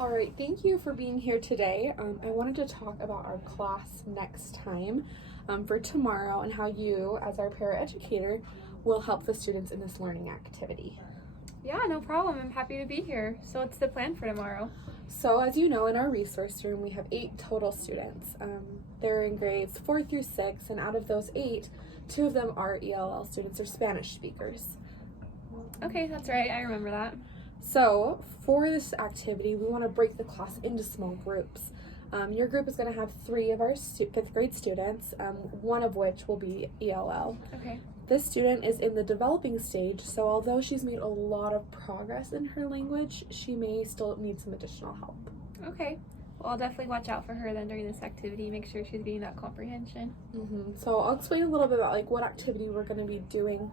All right, thank you for being here today. I wanted to talk about our class next time for tomorrow and how you, as our paraeducator, will help the students in this learning activity. Yeah, no problem. I'm happy to be here. So what's the plan for tomorrow? So as you know, in our resource room, we have 8 total students. They're in grades 4 through 6, and out of those 8, 2 of them are ELL students or Spanish speakers. Okay, that's right. I remember that. So for this activity, we want to break the class into small groups. Your group is going to have 3 of our 5th grade students, one of which will be ELL. Okay. This student is in the developing stage, so although she's made a lot of progress in her language, she may still need some additional help. Okay. Well, I'll definitely watch out for her then during this activity, make sure she's getting that comprehension. So I'll explain a little bit about what activity we're going to be doing.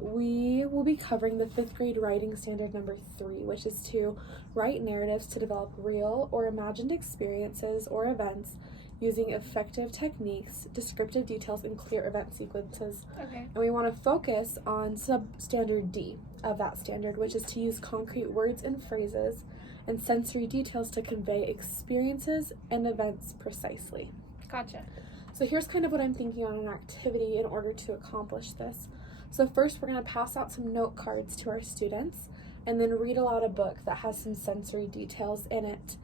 We will be covering the 5th grade writing standard number 3, which is to write narratives to develop real or imagined experiences or events using effective techniques, descriptive details, and clear event sequences. Okay. And we want to focus on substandard D of that standard, which is to use concrete words and phrases and sensory details to convey experiences and events precisely. Gotcha. So here's kind of what I'm thinking on an activity in order to accomplish this. So first we're going to pass out some note cards to our students and then read aloud a book that has some sensory details in it.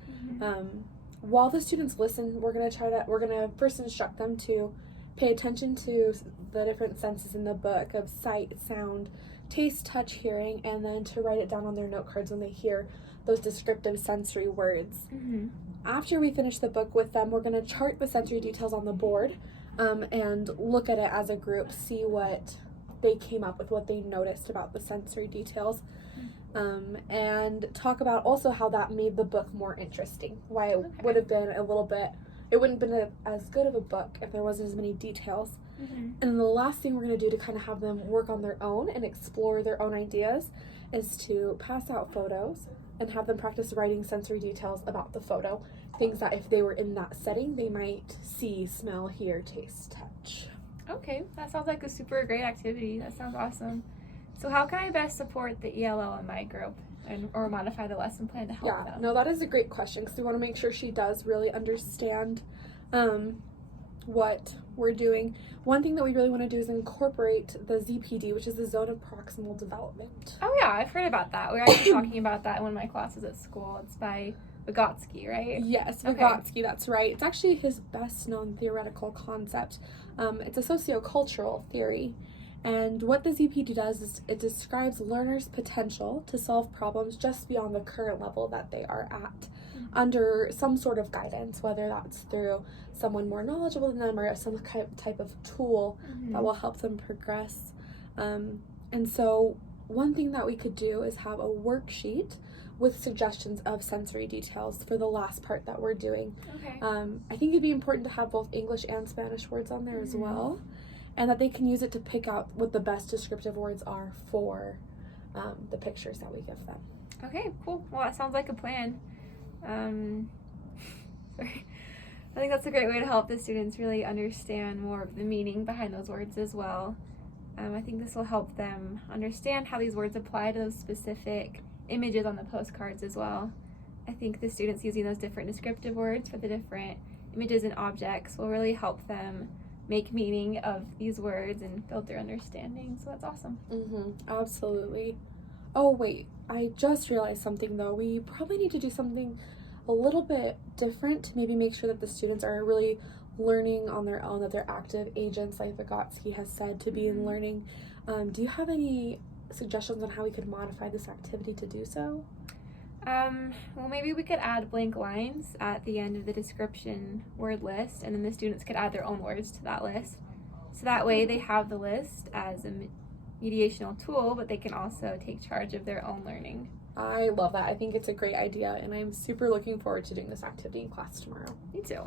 While the students listen, we're going to first instruct them to pay attention to the different senses in the book of sight, sound, taste, touch, hearing, and then to write it down on their note cards when they hear those descriptive sensory words. After we finish the book with them, we're going to chart the sensory details on the board and look at it as a group, see what they came up with, what they noticed about the sensory details, and talk about also how that made the book more interesting, why it would have been it wouldn't have been as good of a book if there wasn't as many details. And then the last thing we're going to do to kind of have them work on their own and explore their own ideas is to pass out photos and have them practice writing sensory details about the photo, things that if they were in that setting they might see, smell, hear, taste, touch. Okay, that sounds like a super great activity. That sounds awesome. So how can I best support the ELL in my group or modify the lesson plan to help them? No, that is a great question because we want to make sure she does really understand what we're doing. One thing that we really want to do is incorporate the ZPD, which is the Zone of Proximal Development. Oh yeah, I've heard about that. We were actually talking about that in one of my classes at school. It's by Vygotsky, right? Yes, Vygotsky, that's right. It's actually his best known theoretical concept. It's a sociocultural theory. And what the ZPD does is it describes learners' potential to solve problems just beyond the current level that they are at under some sort of guidance, whether that's through someone more knowledgeable than them or some type of tool that will help them progress. And so one thing that we could do is have a worksheet with suggestions of sensory details for the last part that we're doing. Okay. I think it'd be important to have both English and Spanish words on there as well, and that they can use it to pick out what the best descriptive words are for the pictures that we give them. Okay, cool. Well, that sounds like a plan. Sorry. I think that's a great way to help the students really understand more of the meaning behind those words as well. I think this will help them understand how these words apply to those specific images on the postcards as well. I think the students using those different descriptive words for the different images and objects will really help them make meaning of these words and build their understanding. So that's awesome. Absolutely. Oh wait, I just realized something though. We probably need to do something a little bit different to maybe make sure that the students are really learning on their own, that they're active agents like Vygotsky has said to be in learning. Do you have any suggestions on how we could modify this activity to do so? Well, maybe we could add blank lines at the end of the description word list, and then the students could add their own words to that list. So that way they have the list as a mediational tool, but they can also take charge of their own learning. I love that. I think it's a great idea, and I'm super looking forward to doing this activity in class tomorrow. Me too.